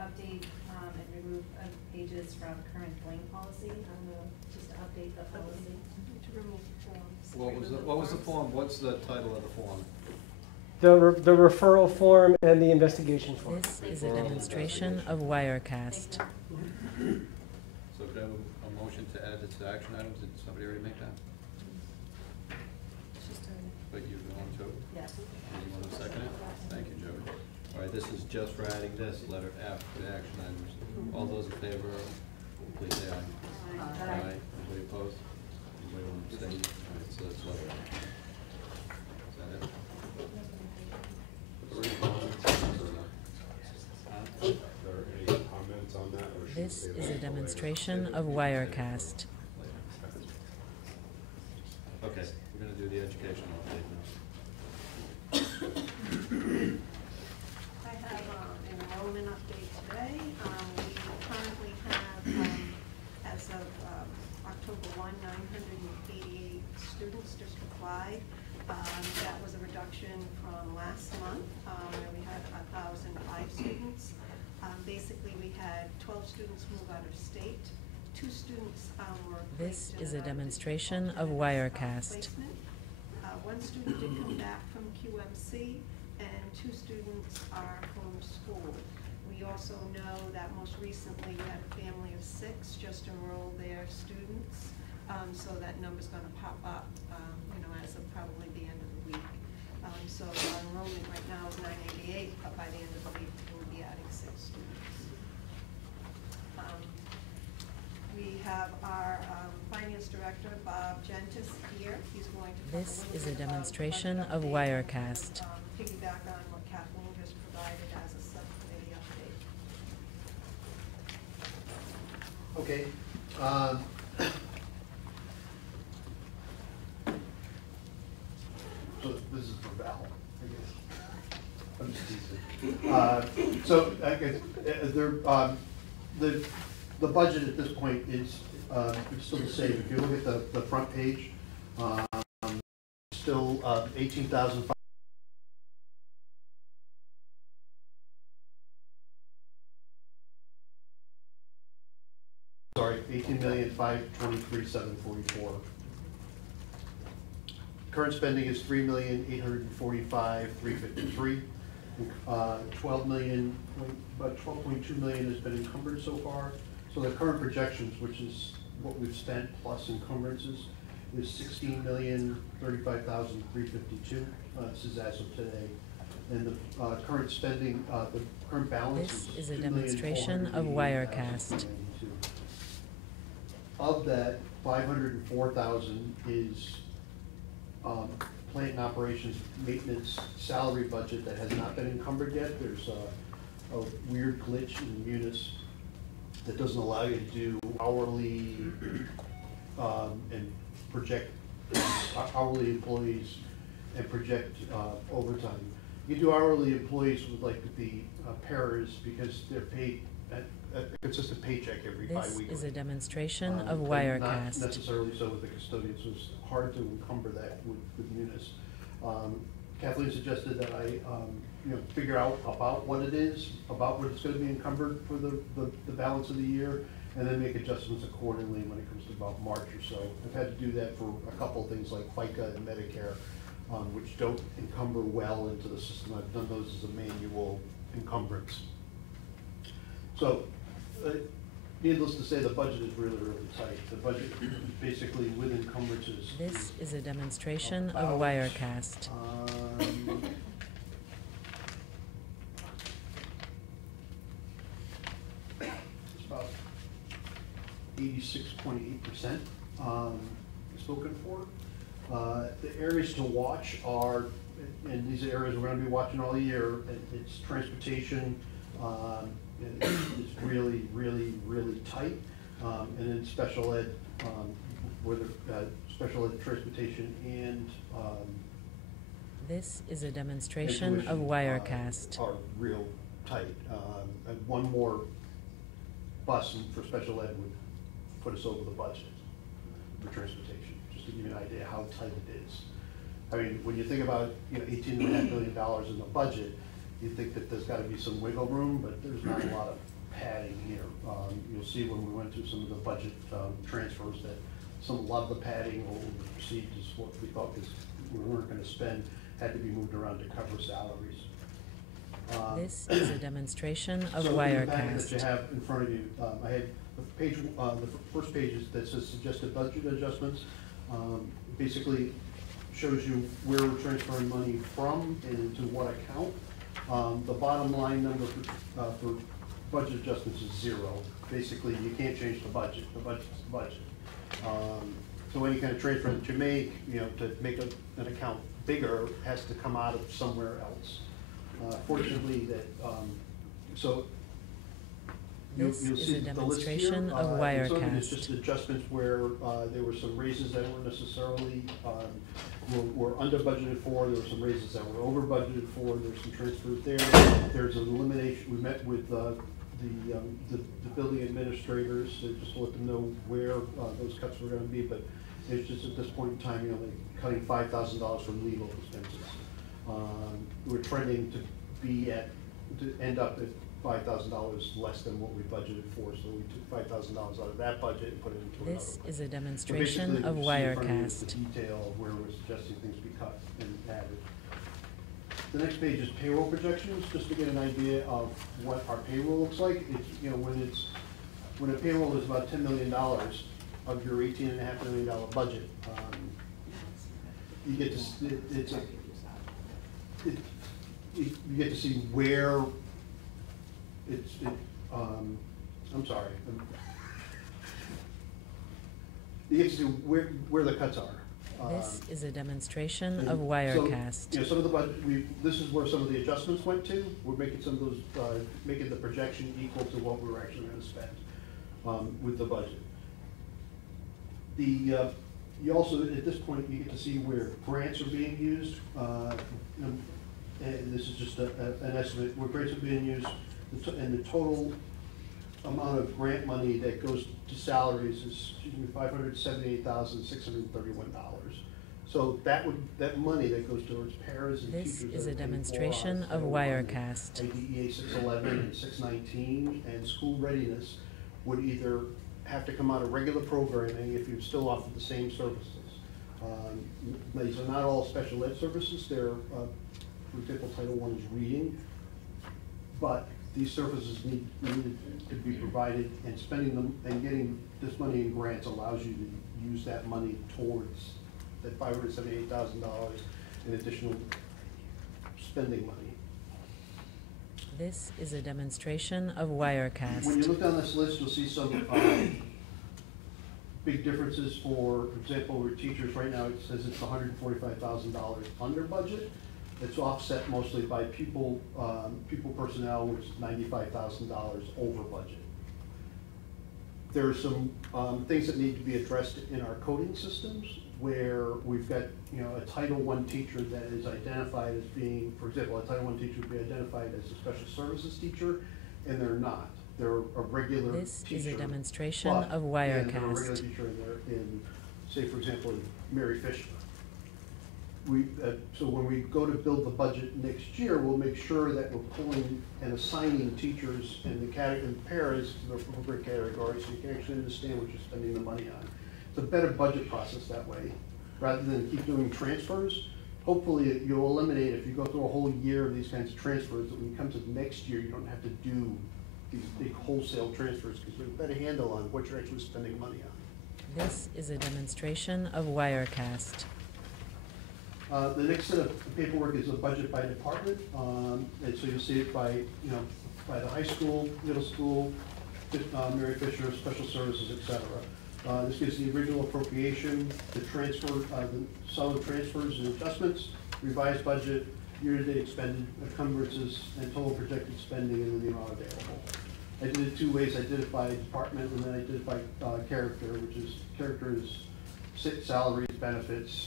update and remove pages from current blank policy, just to update the policy. To remove forms. What was the form? What's the title of the form? The referral form and the investigation form. This is a demonstration of Wirecast. So could I have a motion to add this to action items? Did somebody already make that? But you want to? Yes. And you want to second it? Thank you, Jody. All right, this is just for adding this, letter F, to the action items. All those in favor, please say aye. Aye. Anybody opposed? Anybody want to abstain? All right, so that's letter F. Is that it? Are there any comments on that? Or should we This say is that a for demonstration later? of Wirecast. Okay, we're gonna do the educational update now. I have an enrollment update today. We currently have, as of October 1, 988 students district-wide. That was a reduction from last month, where we had 1,005 students. Basically, we had 12 students move out of state. 2 students were This placed is in a demonstration of Wirecast. placement. 1 student did come back from QMC, and 2 students are homeschooled. We also know that most recently we had a family of 6 just enroll their students, so that number's going to pop up, as of probably the end of the week. So our enrollment right now is 988, but by the end of the week we'll be adding 6 students. We have our finance director, Bob Gentis, here. He's going to talk This a is little a bit about demonstration budget of update, Wirecast. Piggyback on what Kathleen just provided as a subcommittee update. Okay. So this is for Val, I guess. I'm just teasing. So I guess the budget at this point is it's still the same. If you look at the front page, still 18,000. Sorry, 18,523,744. Current spending is 3,845,353. 12 million, about 12.2 million has been encumbered so far. So the current projections, which is what we've spent plus encumbrances, is 16,035,352. This is as of today. And the current spending, the current balance This is a demonstration of Wirecast. Of that, 504,000 is plant and operations maintenance salary budget that has not been encumbered yet. There's a weird glitch in Munis that doesn't allow you to do hourly and project hourly employees and project overtime. You can do hourly employees with like the paras because they're paid at a consistent paycheck every This bi-weekly. is a demonstration of But Wirecast. Not necessarily so with the custodians, so it's hard to encumber that with Munis. Kathleen suggested that I figure out about what it is, about what it's going to be encumbered for the balance of the year, and then make adjustments accordingly when it comes to about March or so. I've had to do that for a couple of things like FICA and Medicare, which don't encumber well into the system. I've done those as a manual encumbrance. So, needless to say, the budget is really, really tight. The budget is basically with encumbrances. This is a demonstration of Wirecast. It's about 86.8% spoken for. The areas to watch are, and these are areas we're going to be watching all year. It's transportation. It's really, really, really tight. And then special ed, where the special ed transportation and This is a demonstration of tuition, Wirecast. are real tight. And one more bus for special ed would put us over the budget for transportation, just to give you an idea how tight it is. I mean, when you think about $18.5 million in the budget, you think that there's gotta be some wiggle room, but there's not a lot of padding here. You'll see when we went through some of the budget, transfers that a lot of the padding or the received is what we thought we weren't gonna spend, had to be moved around to cover salaries. This is a demonstration of So in the packet that you Wirecast. have in front of you, I had the page, the first page that says suggested budget adjustments. Basically shows you where we're transferring money from and into what account. The bottom line number for budget adjustments is 0. Basically, you can't change the budget. The budget's the budget. So any kind of transfer that you make, to make an account bigger has to come out of somewhere else. Fortunately, so you'll This is see a the list here. demonstration of And some of it is Wirecast. just adjustments where there were some raises that weren't necessarily, were under budgeted for, there were some raises that were over budgeted for, there's some transfers there. There's an elimination, we met with the building administrators, just to let them know where those cuts were gonna be, but it's just at this point in time, like cutting $5,000 from legal expenses. We're trending to end up at $5,000 less than what we budgeted for, so we took $5,000 out of that budget and put it into another This budget. is a So demonstration basically, of you see in front of you is Wirecast. the detail of where we're suggesting things be cut and added. The next page is payroll projections, just to get an idea of what our payroll looks like. It's, when a payroll is about $10 million of your $18.5 million budget, you get to, you get to see where I'm sorry. You get to see where the cuts are. This is a demonstration And of so, Wirecast. some of the budget, this is where some of the adjustments went to. We're making some of those, making the projection equal to what we were actually gonna spend, with the budget. You also, at this point, you get to see where grants are being used, and this is just an estimate, where grants are being used, and the total amount of grant money that goes to salaries is, $578,631. So that money that goes towards paras and teachers. This is that a are paid for, demonstration of Title I, Wirecast. IDEA 611 and 619, and school readiness would either have to come out of regular programming if you still offer the same services. These are not all special ed services. They're, for example, Title I is reading, but these services needed to be provided, and spending them and getting this money in grants allows you to use that money towards that $578,000 in additional spending money. This is a demonstration of When you Wirecast. look down this list, you'll see some big differences. For example, with teachers right now, it says it's $145,000 under budget. It's offset mostly by pupil personnel, which is $95,000 over budget. There are some things that need to be addressed in our coding systems, where we've got, a Title I teacher that is identified as being, for example, a Title I teacher would be identified as a special services teacher, and they're not. They're a regular teacher. This is a demonstration but- of and they're a regular Wirecast. teacher in, say, for example, Mary Fisher. So when we go to build the budget next year, we'll make sure that we're pulling and assigning teachers in the category, and paras to the appropriate category, so you can actually understand what you're spending the money on. It's a better budget process that way, rather than keep doing transfers. Hopefully, you'll eliminate, if you go through a whole year of these kinds of transfers, that when you come to the next year, you don't have to do these big wholesale transfers, because you have a better handle on what you're actually spending money on. This is a demonstration of Wirecast. The next set of paperwork is a budget by department, and so you'll see it by, by the high school, middle school, Mary Fisher, special services, et cetera. This gives the original appropriation, the transfer, the solid transfers and adjustments, revised budget, year-to-date expended encumbrances, and total projected spending, and then the amount available. I did it two ways. I did it by department, and then I did it by character, which is, character is salaries, benefits,